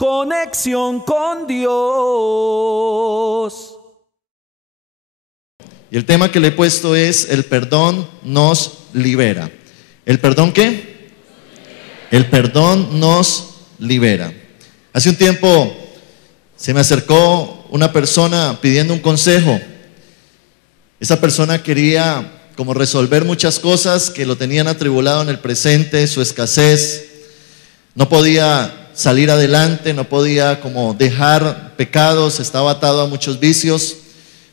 Conexión con Dios. Y el tema que le he puesto es: el perdón nos libera. ¿El perdón qué? El perdón nos libera. Hace un tiempo se me acercó una persona pidiendo un consejo. Esa persona quería como resolver muchas cosas que lo tenían atribulado en el presente, su escasez. No podía salir adelante, no podía como dejar pecados, estaba atado a muchos vicios.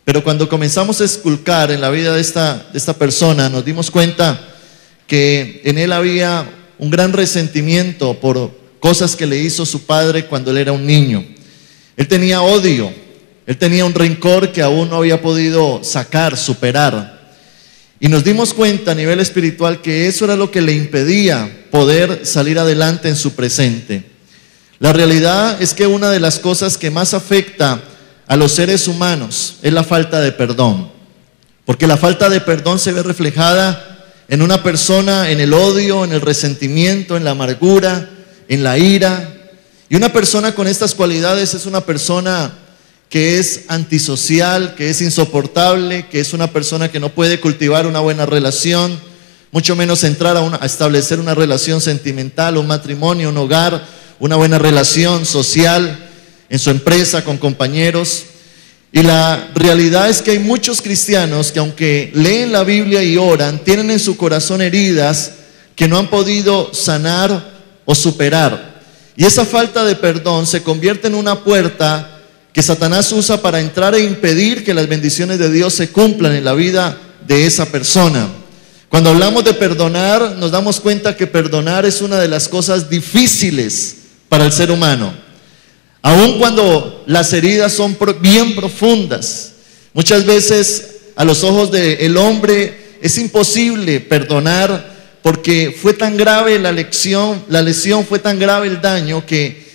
Pero cuando comenzamos a esculcar en la vida de esta persona, nos dimos cuenta que en él había un gran resentimiento por cosas que le hizo su padre cuando él era un niño. Él tenía odio, él tenía un rencor que aún no había podido sacar, superar. Y nos dimos cuenta a nivel espiritual que eso era lo que le impedía poder salir adelante en su presente. La realidad es que una de las cosas que más afecta a los seres humanos es la falta de perdón. Porque la falta de perdón se ve reflejada en una persona, en el odio, en el resentimiento, en la amargura, en la ira. Y una persona con estas cualidades es una persona que es antisocial, que es insoportable, que es una persona que no puede cultivar una buena relación, mucho menos entrar a establecer una relación sentimental, un matrimonio, un hogar, una buena relación social en su empresa, con compañeros. Y la realidad es que hay muchos cristianos que, aunque leen la Biblia y oran, tienen en su corazón heridas que no han podido sanar o superar. Y esa falta de perdón se convierte en una puerta que Satanás usa para entrar e impedir que las bendiciones de Dios se cumplan en la vida de esa persona. Cuando hablamos de perdonar, nos damos cuenta que perdonar es una de las cosas difíciles para el ser humano. Aun cuando las heridas son bien profundas, muchas veces a los ojos del hombre es imposible perdonar, porque fue tan grave la lesión fue tan grave el daño que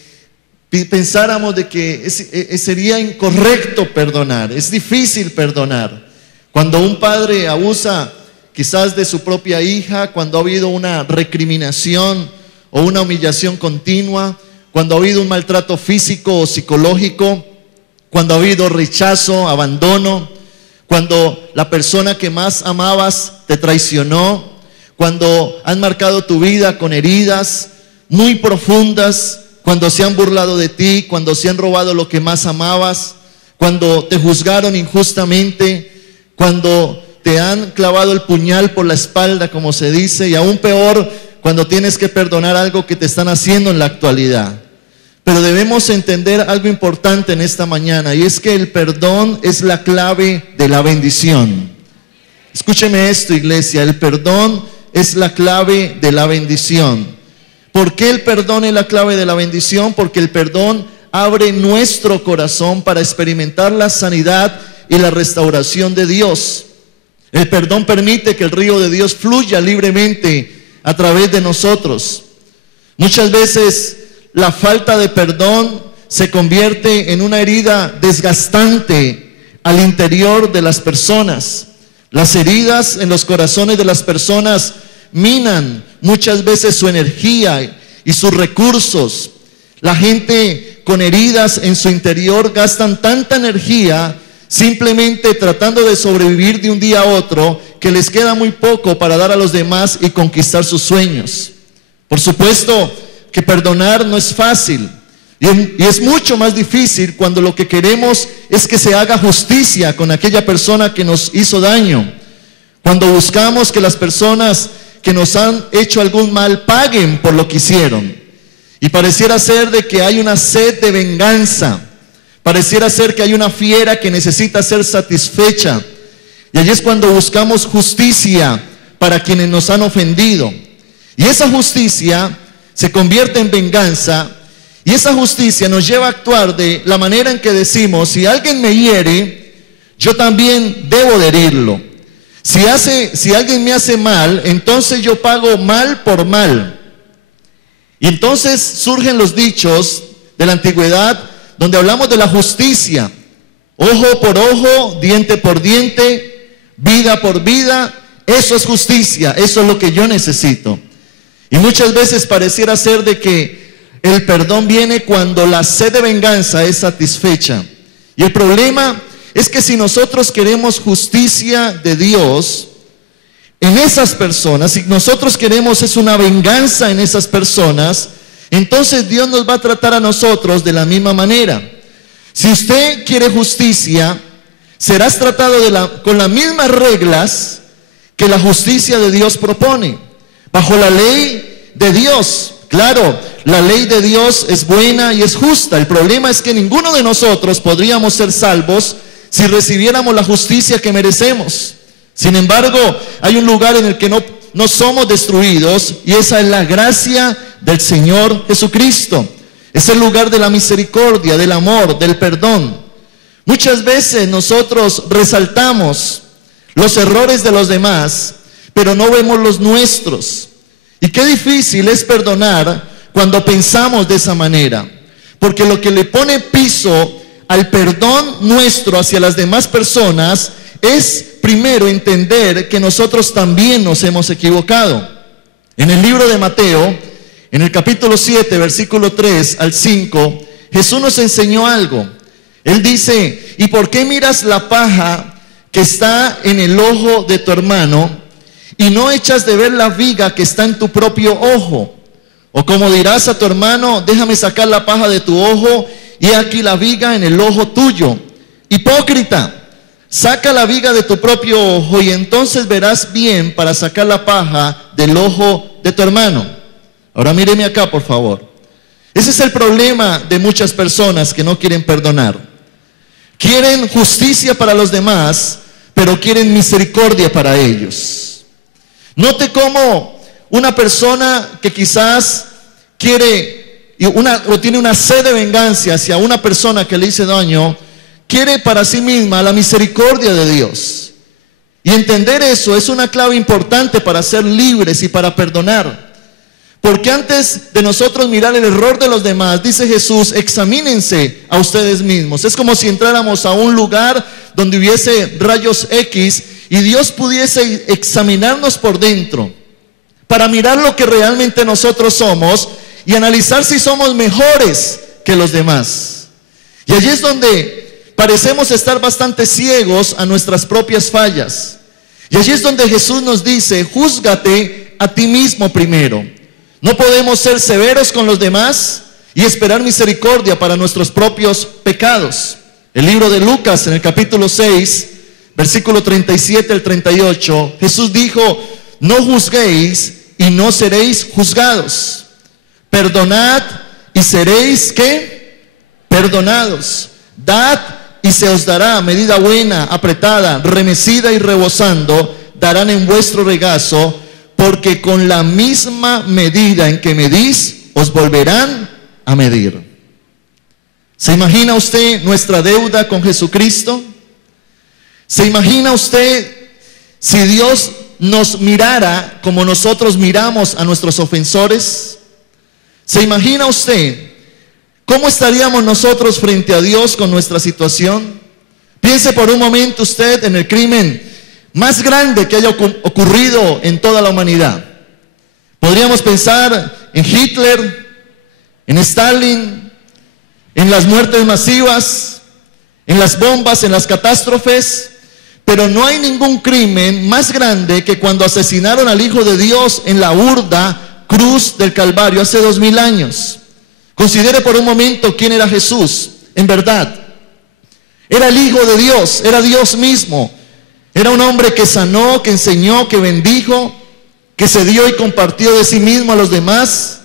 pensáramos de que sería incorrecto perdonar. Es difícil perdonar. Cuando un padre abusa quizás de su propia hija, cuando ha habido una recriminación o una humillación continua, cuando ha habido un maltrato físico o psicológico, cuando ha habido rechazo, abandono, cuando la persona que más amabas te traicionó, cuando han marcado tu vida con heridas muy profundas, cuando se han burlado de ti, cuando se han robado lo que más amabas, cuando te juzgaron injustamente, cuando te han clavado el puñal por la espalda, como se dice, y aún peor, cuando tienes que perdonar algo que te están haciendo en la actualidad. Pero debemos entender algo importante en esta mañana, y es que el perdón es la clave de la bendición. Escúcheme esto, iglesia: el perdón es la clave de la bendición. ¿Por qué el perdón es la clave de la bendición? Porque el perdón abre nuestro corazón para experimentar la sanidad y la restauración de Dios. El perdón permite que el río de Dios fluya libremente a través de nosotros. Muchas veces la falta de perdón se convierte en una herida desgastante al interior de las personas. Las heridas en los corazones de las personas minan muchas veces su energía y sus recursos. La gente con heridas en su interior gastan tanta energía simplemente tratando de sobrevivir de un día a otro, que les queda muy poco para dar a los demás y conquistar sus sueños. Por supuesto que perdonar no es fácil, y es mucho más difícil cuando lo que queremos es que se haga justicia con aquella persona que nos hizo daño. Cuando buscamos que las personas que nos han hecho algún mal paguen por lo que hicieron. Y pareciera ser de que hay una sed de venganza. Pareciera ser que hay una fiera que necesita ser satisfecha. Y allí es cuando buscamos justicia para quienes nos han ofendido. Y esa justicia se convierte en venganza. Y esa justicia nos lleva a actuar de la manera en que decimos: si alguien me hiere, yo también debo de herirlo. Si alguien me hace mal, entonces yo pago mal por mal. Y entonces surgen los dichos de la antigüedad donde hablamos de la justicia: ojo por ojo, diente por diente, vida por vida. Eso es justicia, eso es lo que yo necesito. Y muchas veces pareciera ser de que El perdón viene cuando la sed de venganza es satisfecha. Y el problema es que si nosotros queremos justicia de Dios en esas personas, si nosotros queremos es una venganza en esas personas, entonces Dios nos va a tratar a nosotros de la misma manera. Si usted quiere justicia, serás tratado con las mismas reglas que la justicia de Dios propone, bajo la ley de Dios. Claro, la ley de Dios es buena y es justa. El problema es que ninguno de nosotros podríamos ser salvos si recibiéramos la justicia que merecemos. Sin embargo, hay un lugar en el que no somos destruidos, y esa es la gracia del Señor Jesucristo. Es el lugar de la misericordia, del amor, del perdón. Muchas veces nosotros resaltamos los errores de los demás, pero no vemos los nuestros. Y qué difícil es perdonar cuando pensamos de esa manera, porque lo que le pone piso al perdón nuestro hacia las demás personas es primero entender que nosotros también nos hemos equivocado. En el libro de Mateo, en el capítulo 7, versículo 3 al 5, Jesús nos enseñó algo. Él dice: ¿y por qué miras la paja que está en el ojo de tu hermano y no echas de ver la viga que está en tu propio ojo? O como dirás a tu hermano: déjame sacar la paja de tu ojo, y aquí la viga en el ojo tuyo. Hipócrita, saca la viga de tu propio ojo, y entonces verás bien para sacar la paja del ojo de tu hermano. Ahora míreme acá, por favor. Ese es el problema de muchas personas que no quieren perdonar. Quieren justicia para los demás, pero quieren misericordia para ellos. Note cómo una persona que quizás tiene una sed de venganza hacia una persona que le hizo daño, quiere para sí misma la misericordia de Dios. Y entender eso es una clave importante para ser libres y para perdonar. Porque antes de nosotros mirar el error de los demás, dice Jesús: examínense a ustedes mismos. Es como si entráramos a un lugar donde hubiese rayos X y Dios pudiese examinarnos por dentro para mirar lo que realmente nosotros somos y analizar si somos mejores que los demás. Y allí es donde parecemos estar bastante ciegos a nuestras propias fallas. Y allí es donde Jesús nos dice: júzgate a ti mismo primero. No podemos ser severos con los demás y esperar misericordia para nuestros propios pecados. El libro de Lucas, en el capítulo 6, versículo 37 al 38, Jesús dijo: no juzguéis y no seréis juzgados. Perdonad y seréis, ¿qué? Perdonados. Dad y se os dará medida buena, apretada, remecida y rebosando, darán en vuestro regazo, porque con la misma medida en que medís, os volverán a medir. ¿Se imagina usted nuestra deuda con Jesucristo? ¿Se imagina usted si Dios nos mirara como nosotros miramos a nuestros ofensores? ¿Se imagina usted cómo estaríamos nosotros frente a Dios con nuestra situación? Piense por un momento usted en el crimen más grande que haya ocurrido en toda la humanidad. Podríamos pensar en Hitler, en Stalin, en las muertes masivas, en las bombas, en las catástrofes, pero no hay ningún crimen más grande que cuando asesinaron al Hijo de Dios en la urda cruz del Calvario hace 2000 años. Considere por un momento quién era Jesús. En verdad, era el Hijo de Dios, era Dios mismo. Era un hombre que sanó, que enseñó, que bendijo, que se dio y compartió de sí mismo a los demás.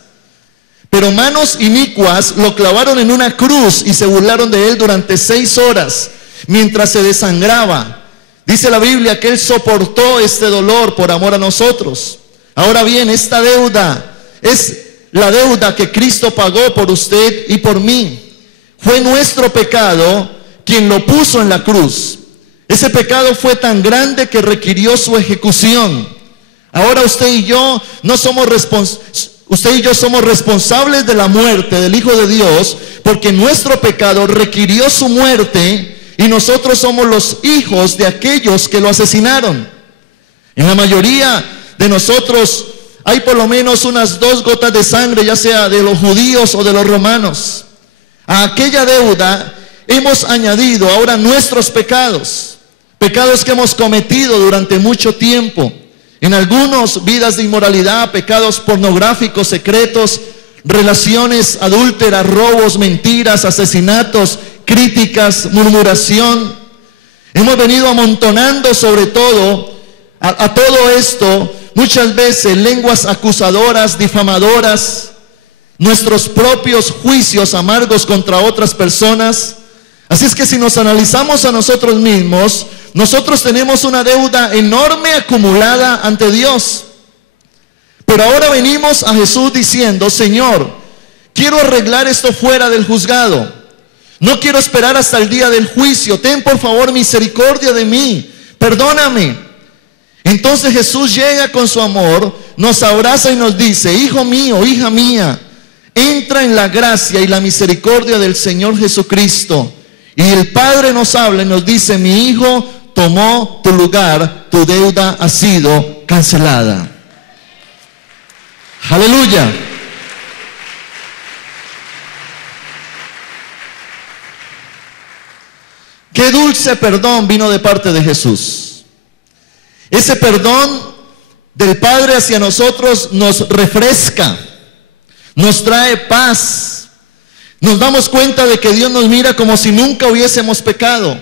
Pero manos inicuas lo clavaron en una cruz y se burlaron de él durante 6 horas mientras se desangraba. Dice la Biblia que él soportó este dolor por amor a nosotros. Ahora bien, esta deuda es la deuda que Cristo pagó por usted y por mí. Fue nuestro pecado quien lo puso en la cruz. Ese pecado fue tan grande que requirió su ejecución. Ahora usted y yo somos responsables de la muerte del Hijo de Dios, porque nuestro pecado requirió su muerte y nosotros somos los hijos de aquellos que lo asesinaron. En la mayoría de nosotros hay por lo menos unas 2 gotas de sangre, ya sea de los judíos o de los romanos. A aquella deuda hemos añadido ahora nuestros pecados, pecados que hemos cometido durante mucho tiempo. En algunos, vidas de inmoralidad, pecados pornográficos, secretos, relaciones adúlteras, robos, mentiras, asesinatos, críticas, murmuración. Hemos venido amontonando sobre todo a todo esto muchas veces lenguas acusadoras, difamadoras, nuestros propios juicios amargos contra otras personas. Así es que si nos analizamos a nosotros mismos, nosotros tenemos una deuda enorme acumulada ante Dios. Pero ahora venimos a Jesús diciendo: Señor, quiero arreglar esto fuera del juzgado. No quiero esperar hasta el día del juicio. Ten por favor misericordia de mí. Perdóname. Entonces Jesús llega con su amor, nos abraza y nos dice: hijo mío, hija mía, entra en la gracia y la misericordia del Señor Jesucristo. Y el Padre nos habla y nos dice: mi hijo tomó tu lugar, tu deuda ha sido cancelada. Aleluya. Qué dulce perdón vino de parte de Jesús. Ese perdón del Padre hacia nosotros nos refresca, nos trae paz. Nos damos cuenta de que Dios nos mira como si nunca hubiésemos pecado.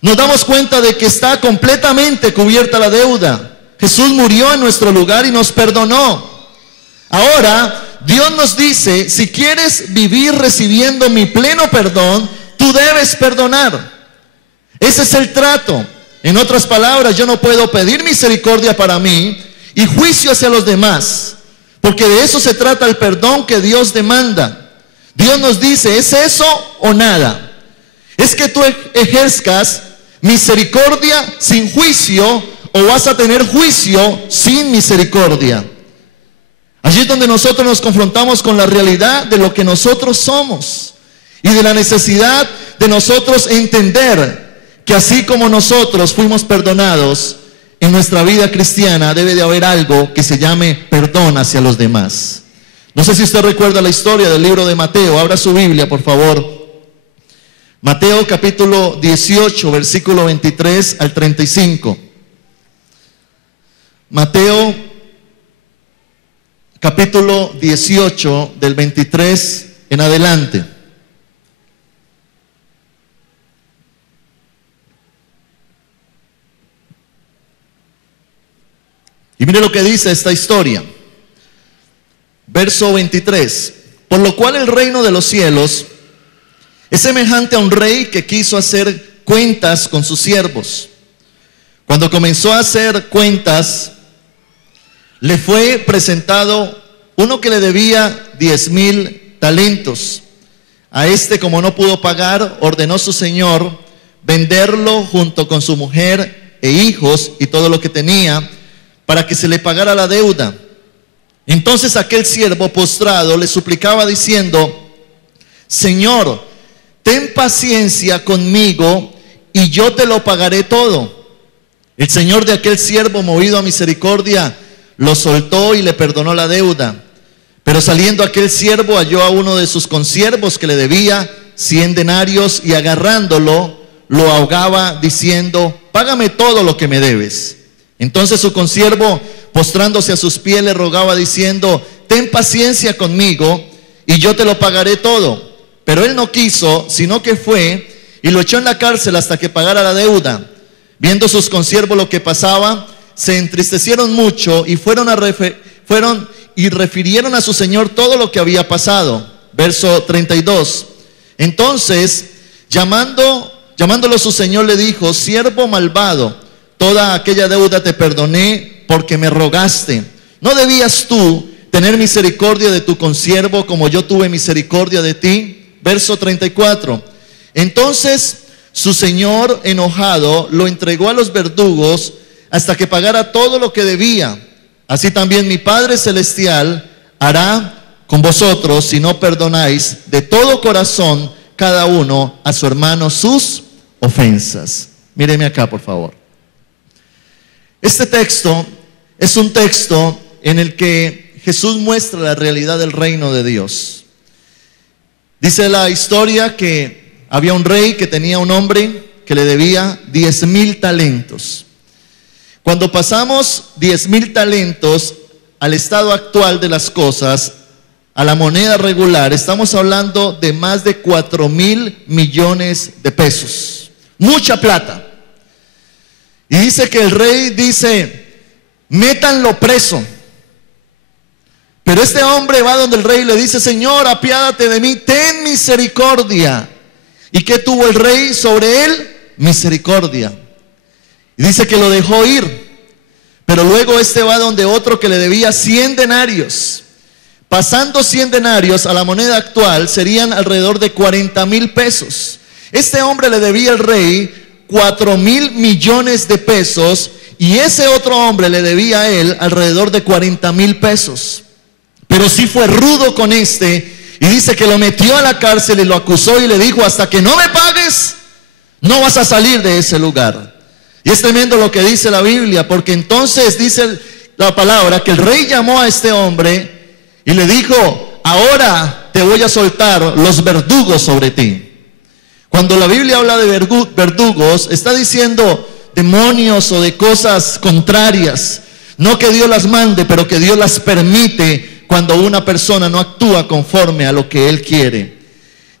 Nos damos cuenta de que está completamente cubierta la deuda. Jesús murió en nuestro lugar y nos perdonó. Ahora, Dios nos dice: si quieres vivir recibiendo mi pleno perdón, tú debes perdonar. Ese es el trato. En otras palabras, yo no puedo pedir misericordia para mí y juicio hacia los demás, porque de eso se trata el perdón que Dios demanda. Dios nos dice: ¿es eso o nada? ¿Es que tú ejerzcas misericordia sin juicio o vas a tener juicio sin misericordia? Allí es donde nosotros nos confrontamos con la realidad de lo que nosotros somos y de la necesidad de nosotros entender que así como nosotros fuimos perdonados, en nuestra vida cristiana debe de haber algo que se llame perdón hacia los demás. No sé si usted recuerda la historia del libro de Mateo. Abra su Biblia, por favor. Mateo capítulo 18, versículo 23 al 35. Mateo capítulo 18, del 23 en adelante. Y mire lo que dice esta historia. Verso 23. Por lo cual el reino de los cielos es semejante a un rey que quiso hacer cuentas con sus siervos. Cuando comenzó a hacer cuentas, le fue presentado uno que le debía 10,000 talentos. A este, como no pudo pagar, ordenó su señor venderlo junto con su mujer e hijos y todo lo que tenía, para que se le pagara la deuda. Entonces aquel siervo postrado le suplicaba diciendo: Señor, ten paciencia conmigo y yo te lo pagaré todo. El señor de aquel siervo, movido a misericordia, lo soltó y le perdonó la deuda. Pero saliendo aquel siervo halló a uno de sus consiervos que le debía 100 denarios y agarrándolo lo ahogaba diciendo: págame todo lo que me debes. Entonces su consiervo, postrándose a sus pies, le rogaba diciendo: ten paciencia conmigo y yo te lo pagaré todo. Pero él no quiso, sino que fue y lo echó en la cárcel hasta que pagara la deuda. Viendo sus consiervos lo que pasaba, se entristecieron mucho y fueron y refirieron a su señor todo lo que había pasado. Verso 32. Entonces, llamándolo su señor, le dijo: siervo malvado, toda aquella deuda te perdoné porque me rogaste. ¿No debías tú tener misericordia de tu consiervo como yo tuve misericordia de ti? Verso 34. Entonces su señor, enojado, lo entregó a los verdugos hasta que pagara todo lo que debía. Así también mi Padre Celestial hará con vosotros si no perdonáis de todo corazón cada uno a su hermano sus ofensas. Míreme acá, por favor. Este texto es un texto en el que Jesús muestra la realidad del reino de Dios. Dice la historia que había un rey que tenía un hombre que le debía 10,000 talentos. Cuando pasamos 10,000 talentos al estado actual de las cosas, a la moneda regular, estamos hablando de más de 4,000 millones de pesos. Mucha plata. Y dice que el rey dice, métanlo preso. Pero este hombre va donde el rey y le dice, Señor, apiádate de mí, ten misericordia. ¿Y qué tuvo el rey sobre él? Misericordia. Y dice que lo dejó ir. Pero luego este va donde otro que le debía 100 denarios. Pasando 100 denarios a la moneda actual serían alrededor de 40,000 pesos. Este hombre le debía al rey 4,000 millones de pesos y ese otro hombre le debía a él alrededor de 40,000 pesos. Pero sí fue rudo con este y dice que lo metió a la cárcel y lo acusó y le dijo, hasta que no me pagues, no vas a salir de ese lugar. Y es tremendo lo que dice la Biblia, porque entonces dice la palabra que el rey llamó a este hombre y le dijo, ahora te voy a soltar los verdugos sobre ti. Cuando la Biblia habla de verdugos, está diciendo demonios o de cosas contrarias. No que Dios las mande, pero que Dios las permite cuando una persona no actúa conforme a lo que Él quiere.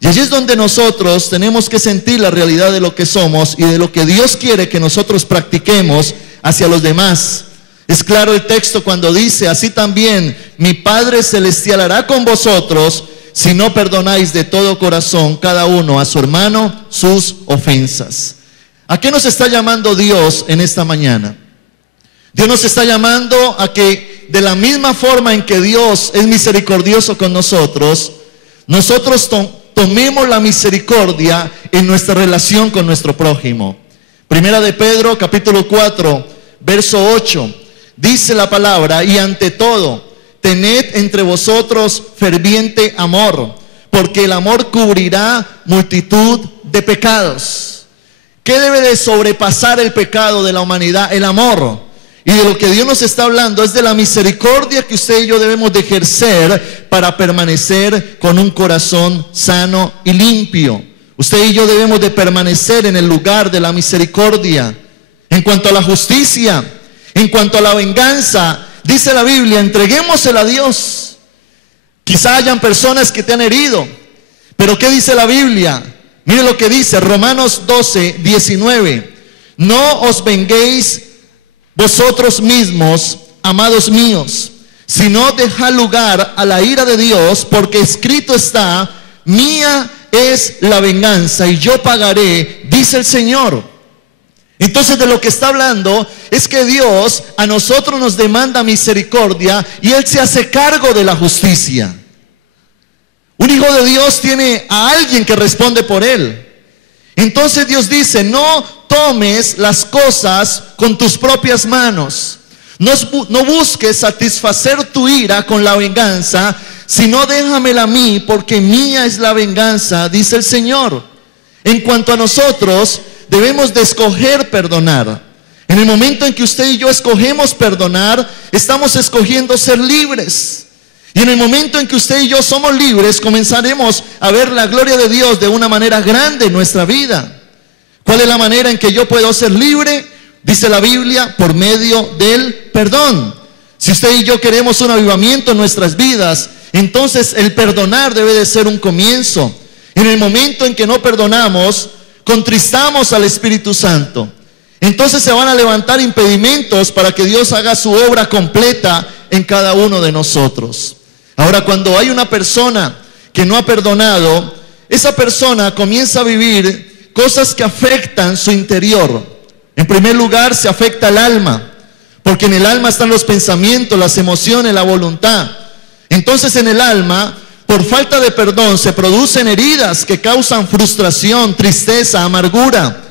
Y allí es donde nosotros tenemos que sentir la realidad de lo que somos y de lo que Dios quiere que nosotros practiquemos hacia los demás. Es claro el texto cuando dice, así también mi Padre Celestial hará con vosotros si no perdonáis de todo corazón cada uno a su hermano sus ofensas. ¿A qué nos está llamando Dios en esta mañana? Dios nos está llamando a que de la misma forma en que Dios es misericordioso con nosotros, nosotros tomemos la misericordia en nuestra relación con nuestro prójimo. Primera de Pedro, capítulo 4, verso 8, dice la palabra, y ante todo, tened entre vosotros ferviente amor, porque el amor cubrirá multitud de pecados. ¿Qué debe de sobrepasar el pecado de la humanidad? El amor. Y de lo que Dios nos está hablando es de la misericordia que usted y yo debemos de ejercer para permanecer con un corazón sano y limpio. Usted y yo debemos de permanecer en el lugar de la misericordia. En cuanto a la justicia, en cuanto a la venganza, dice la Biblia, entreguémosela a Dios. Quizá hayan personas que te han herido, pero ¿qué dice la Biblia? Mire lo que dice Romanos 12, 19. No os venguéis vosotros mismos, amados míos, sino dejad lugar a la ira de Dios, porque escrito está, mía es la venganza y yo pagaré, dice el Señor. Entonces de lo que está hablando es que Dios a nosotros nos demanda misericordia y Él se hace cargo de la justicia. Un hijo de Dios tiene a alguien que responde por él. Entonces Dios dice, no tomes las cosas con tus propias manos. No busques satisfacer tu ira con la venganza, sino déjamela a mí, porque mía es la venganza, dice el Señor. En cuanto a nosotros, debemos de escoger perdonar. En el momento en que usted y yo escogemos perdonar, estamos escogiendo ser libres. Y en el momento en que usted y yo somos libres, comenzaremos a ver la gloria de Dios de una manera grande en nuestra vida. ¿Cuál es la manera en que yo puedo ser libre? Dice la Biblia, por medio del perdón. Si usted y yo queremos un avivamiento en nuestras vidas, entonces el perdonar debe de ser un comienzo. En el momento en que no perdonamos, contristamos al Espíritu Santo. Entonces se van a levantar impedimentos para que Dios haga su obra completa en cada uno de nosotros. Ahora, cuando hay una persona que no ha perdonado, esa persona comienza a vivir cosas que afectan su interior. En primer lugar, se afecta el alma, porque en el alma están los pensamientos, las emociones, la voluntad. Entonces en el alma, por falta de perdón, se producen heridas que causan frustración, tristeza, amargura.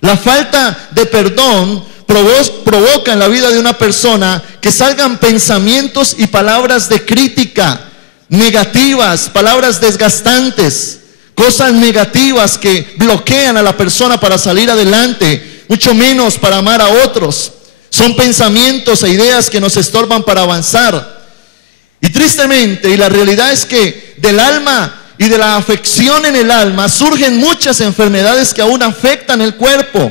La falta de perdón provoca en la vida de una persona que salgan pensamientos y palabras de crítica, negativas, palabras desgastantes, cosas negativas que bloquean a la persona para salir adelante, mucho menos para amar a otros. Son pensamientos e ideas que nos estorban para avanzar. Y tristemente, y la realidad es que del alma y de la afección en el alma surgen muchas enfermedades que aún afectan el cuerpo.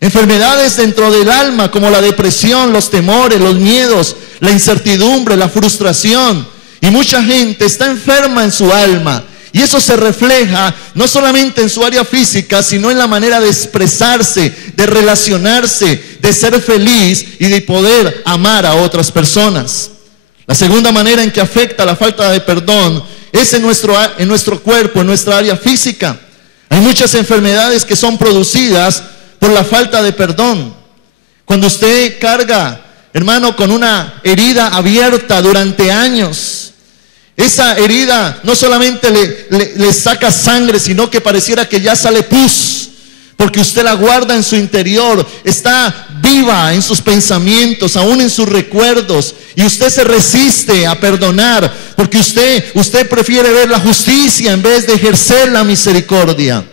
Enfermedades dentro del alma como la depresión, los temores, los miedos, la incertidumbre, la frustración. Y mucha gente está enferma en su alma. Y eso se refleja no solamente en su área física, sino en la manera de expresarse, de relacionarse, de ser feliz y de poder amar a otras personas. La segunda manera en que afecta la falta de perdón es en nuestro cuerpo, en nuestra área física. Hay muchas enfermedades que son producidas por la falta de perdón. Cuando usted carga, hermano, con una herida abierta durante años, esa herida no solamente le saca sangre, sino que pareciera que ya sale pus, porque usted la guarda en su interior, está viva en sus pensamientos, aún en sus recuerdos, y usted se resiste a perdonar, porque usted prefiere ver la justicia en vez de ejercer la misericordia.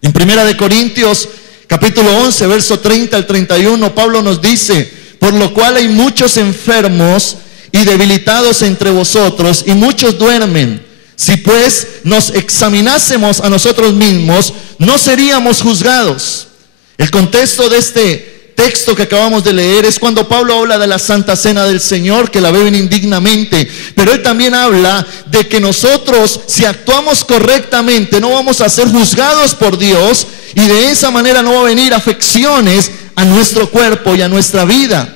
En 1 Corintios capítulo 11, verso 30 al 31, Pablo nos dice: por lo cual hay muchos enfermos y debilitados entre vosotros, y muchos duermen. Si pues nos examinásemos a nosotros mismos, no seríamos juzgados. El contexto de este texto que acabamos de leer es cuando Pablo habla de la Santa Cena del Señor, que la beben indignamente, pero él también habla de que nosotros, si actuamos correctamente, no vamos a ser juzgados por Dios, y de esa manera no va a venir afecciones a nuestro cuerpo y a nuestra vida.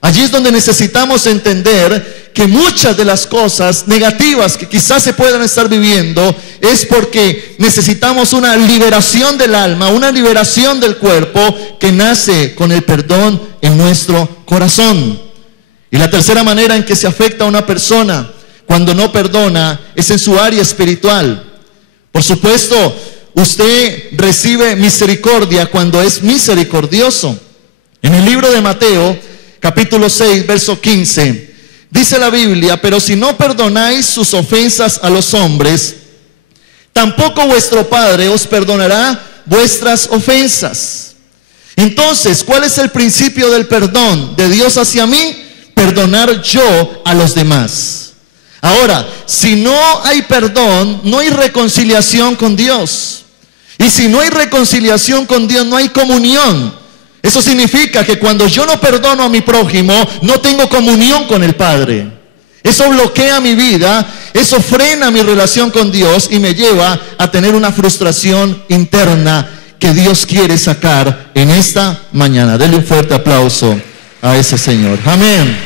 Allí es donde necesitamos entender que muchas de las cosas negativas que quizás se puedan estar viviendo es porque necesitamos una liberación del alma, una liberación del cuerpo que nace con el perdón en nuestro corazón. Y la tercera manera en que se afecta a una persona cuando no perdona es en su área espiritual. Por supuesto, usted recibe misericordia cuando es misericordioso. En el libro de Mateo, capítulo 6, verso 15, dice la Biblia: pero si no perdonáis sus ofensas a los hombres, tampoco vuestro Padre os perdonará vuestras ofensas. Entonces, ¿cuál es el principio del perdón de Dios hacia mí? Perdonar yo a los demás. Ahora, si no hay perdón, no hay reconciliación con Dios. Y si no hay reconciliación con Dios, no hay comunión. Eso significa que cuando yo no perdono a mi prójimo, no tengo comunión con el Padre. Eso bloquea mi vida, eso frena mi relación con Dios y me lleva a tener una frustración interna que Dios quiere sacar en esta mañana. Denle un fuerte aplauso a ese Señor. Amén.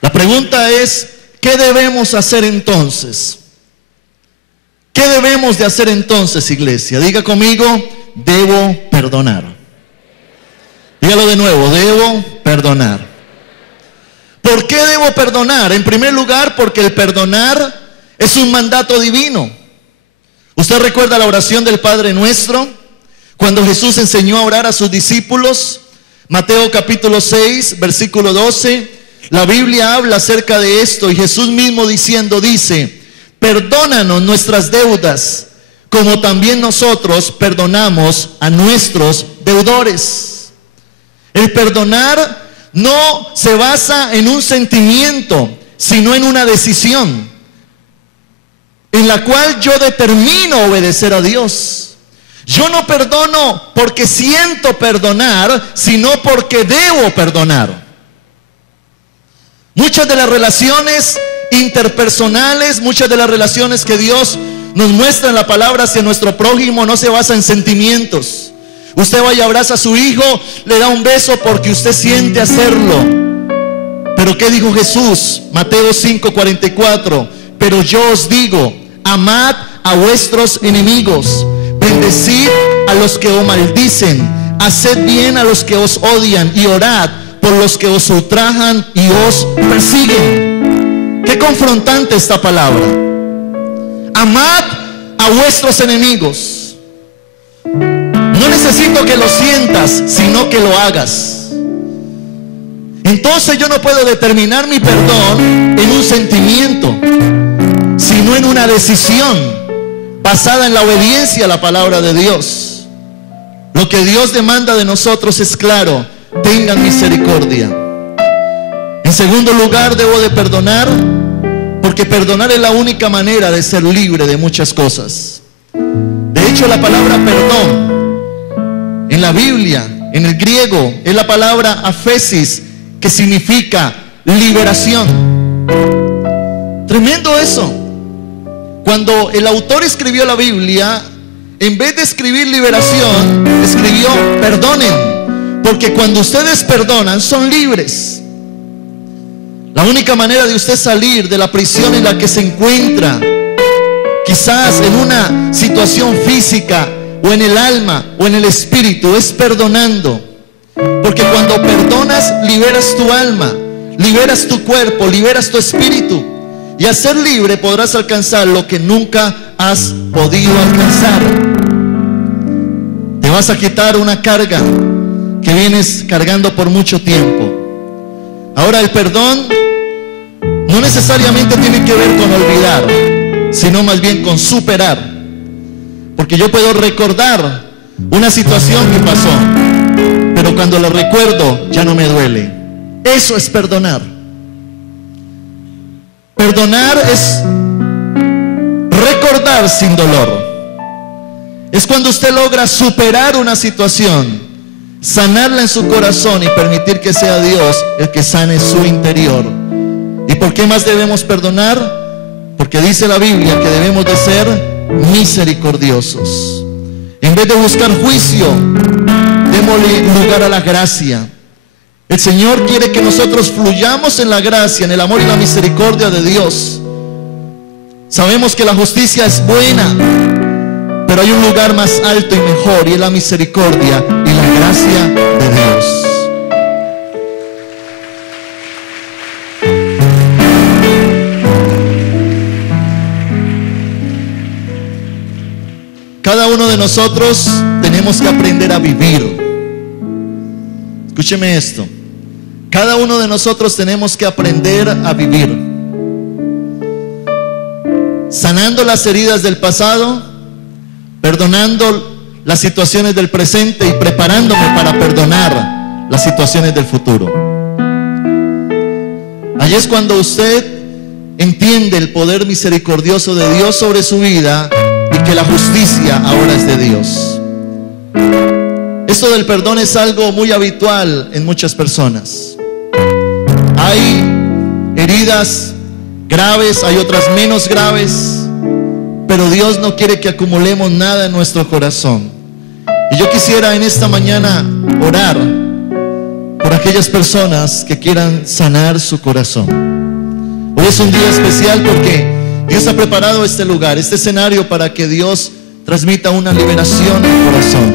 La pregunta es, ¿qué debemos hacer entonces? ¿Qué debemos de hacer entonces, iglesia? Diga conmigo: debo perdonar. Dígalo de nuevo: debo perdonar. ¿Por qué debo perdonar? En primer lugar, porque el perdonar es un mandato divino. ¿Usted recuerda la oración del Padre Nuestro? Cuando Jesús enseñó a orar a sus discípulos, Mateo capítulo 6, versículo 12, la Biblia habla acerca de esto, y Jesús mismo dice: perdónanos nuestras deudas, como también nosotros perdonamos a nuestros deudores. El perdonar no se basa en un sentimiento, sino en una decisión, en la cual yo determino obedecer a Dios. Yo no perdono porque siento perdonar, sino porque debo perdonar. Muchas de las relaciones interpersonales, muchas de las relaciones que Dios nos muestra en la palabra hacia nuestro prójimo no se basa en sentimientos. Usted va y abraza a su hijo, le da un beso porque usted siente hacerlo. Pero ¿qué dijo Jesús? Mateo 5:44: pero yo os digo, amad a vuestros enemigos, bendecid a los que os maldicen, haced bien a los que os odian, y orad por los que os ultrajan y os persiguen. Qué confrontante esta palabra. Amad a vuestros enemigos. No necesito que lo sientas, sino que lo hagas. Entonces yo no puedo determinar mi perdón en un sentimiento, sino en una decisión. basada en la obediencia a la palabra de Dios. Lo que Dios demanda de nosotros es claro: tengan misericordia. En segundo lugar, debo de perdonar, porque perdonar es la única manera de ser libre de muchas cosas. De hecho, la palabra perdón en la Biblia, en el griego, es la palabra aphesis, que significa liberación. Tremendo eso. Cuando el autor escribió la Biblia, en vez de escribir liberación, escribió perdonen, porque cuando ustedes perdonan son libres. La única manera de usted salir de la prisión en la que se encuentra, quizás en una situación física o en el alma o en el espíritu, es perdonando. Porque cuando perdonas, liberas tu alma, liberas tu cuerpo, liberas tu espíritu. Y al ser libre podrás alcanzar lo que nunca has podido alcanzar. Te vas a quitar una carga que vienes cargando por mucho tiempo. Ahora, el perdón no necesariamente tiene que ver con olvidar, sino más bien con superar. Porque yo puedo recordar una situación que pasó, pero cuando la recuerdo ya no me duele. Eso es perdonar. Perdonar es recordar sin dolor. Es cuando usted logra superar una situación, sanarla en su corazón y permitir que sea Dios el que sane su interior. ¿Y por qué más debemos perdonar? Porque dice la Biblia que debemos de ser misericordiosos. En vez de buscar juicio, démosle lugar a la gracia. El Señor quiere que nosotros fluyamos en la gracia, en el amor y la misericordia de Dios. Sabemos que la justicia es buena, pero hay un lugar más alto y mejor, y es la misericordia y la gracia de Dios. Cada uno de nosotros tenemos que aprender a vivir. Escúcheme esto. Cada uno de nosotros tenemos que aprender a vivir, sanando las heridas del pasado, perdonando las situaciones del presente y preparándome para perdonar las situaciones del futuro. Allí es cuando usted entiende el poder misericordioso de Dios sobre su vida y que la justicia ahora es de Dios. Esto del perdón es algo muy habitual en muchas personas. Hay heridas graves, hay otras menos graves, pero Dios no quiere que acumulemos nada en nuestro corazón. Y yo quisiera en esta mañana orar por aquellas personas que quieran sanar su corazón. Hoy es un día especial porque Dios ha preparado este lugar, este escenario, para que Dios transmita una liberación al corazón.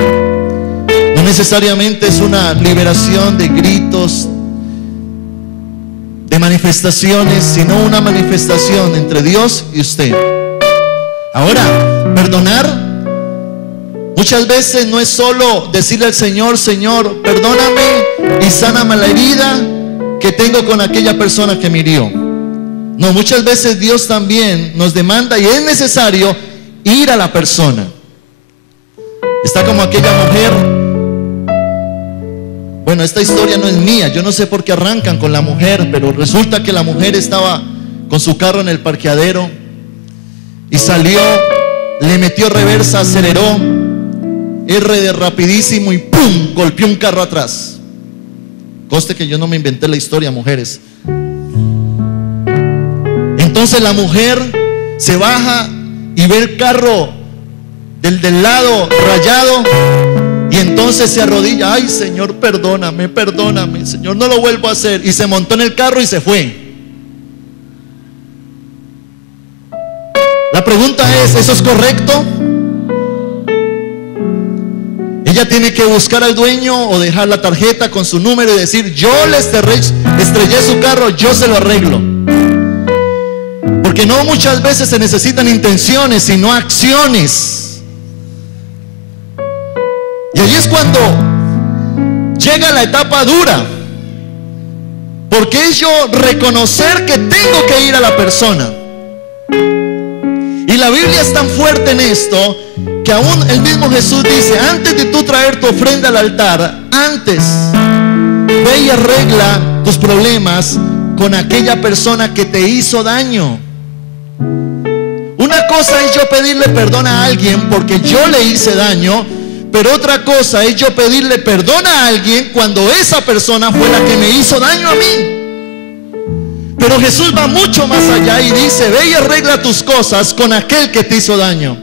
No necesariamente es una liberación de gritos, de manifestaciones, sino una manifestación entre Dios y usted. Ahora, perdonar muchas veces no es solo decirle al Señor: Señor, perdóname y sáname la herida que tengo con aquella persona que me hirió. No, muchas veces Dios también nos demanda, y es necesario, ir a la persona. Está como aquella mujer. Bueno, esta historia no es mía, yo no sé por qué arrancan con la mujer, pero resulta que la mujer estaba con su carro en el parqueadero y salió, le metió reversa, aceleró, R de rapidísimo y ¡pum!, golpeó un carro atrás. Conste que yo no me inventé la historia, mujeres. Entonces la mujer se baja y ve el carro del lado rayado. Y entonces se arrodilla: ay, Señor, perdóname, perdóname, Señor, no lo vuelvo a hacer. Y se montó en el carro y se fue. La pregunta es: ¿eso es correcto? Ella tiene que buscar al dueño o dejar la tarjeta con su número y decir: yo le estrellé su carro, yo se lo arreglo. Porque no muchas veces se necesitan intenciones, sino acciones. Y ahí es cuando llega la etapa dura, porque es yo reconocer que tengo que ir a la persona. Y la Biblia es tan fuerte en esto que aún el mismo Jesús dice: antes de tú traer tu ofrenda al altar, antes ve y arregla tus problemas con aquella persona que te hizo daño. Una cosa es yo pedirle perdón a alguien porque yo le hice daño, pero otra cosa es yo pedirle perdón a alguien cuando esa persona fue la que me hizo daño a mí. Pero Jesús va mucho más allá y dice: ve y arregla tus cosas con aquel que te hizo daño.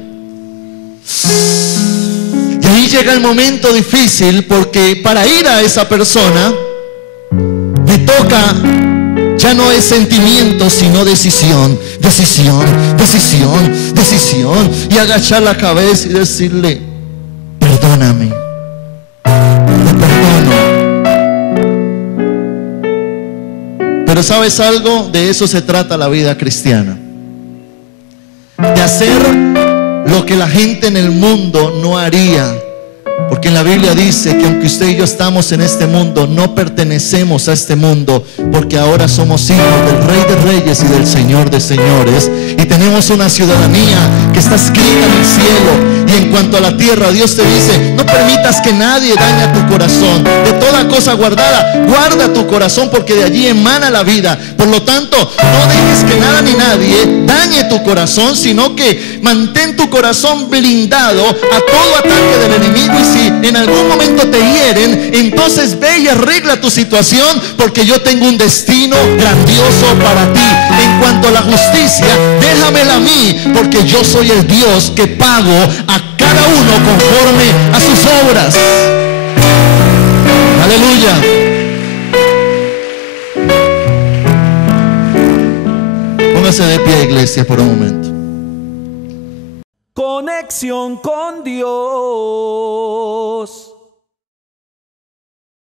Y ahí llega el momento difícil, porque para ir a esa persona me toca, ya no es sentimiento, sino decisión, decisión, decisión, decisión. Y agachar la cabeza y decirle: perdóname, te perdono. Pero ¿sabes algo? De eso se trata la vida cristiana. De hacer lo que la gente en el mundo no haría. Porque en la Biblia dice que aunque usted y yo estamos en este mundo, no pertenecemos a este mundo, porque ahora somos hijos del Rey de Reyes y del Señor de Señores, y tenemos una ciudadanía que está escrita en el cielo. Y en cuanto a la tierra, Dios te dice: no permitas que nadie dañe tu corazón. De toda cosa guardada, guarda tu corazón, porque de allí emana la vida. Por lo tanto, no dejes que nada ni nadie dañe tu corazón, sino que mantén tu corazón blindado a todo ataque del enemigo. Y si en algún momento te hieren, entonces ve y arregla tu situación, porque yo tengo un destino grandioso para ti. En cuanto a la justicia, déjamela a mí, porque yo soy el Dios que pago a cada uno conforme a sus obras. Aleluya. Póngase de pie, iglesia, por un momento. Conexión con Dios.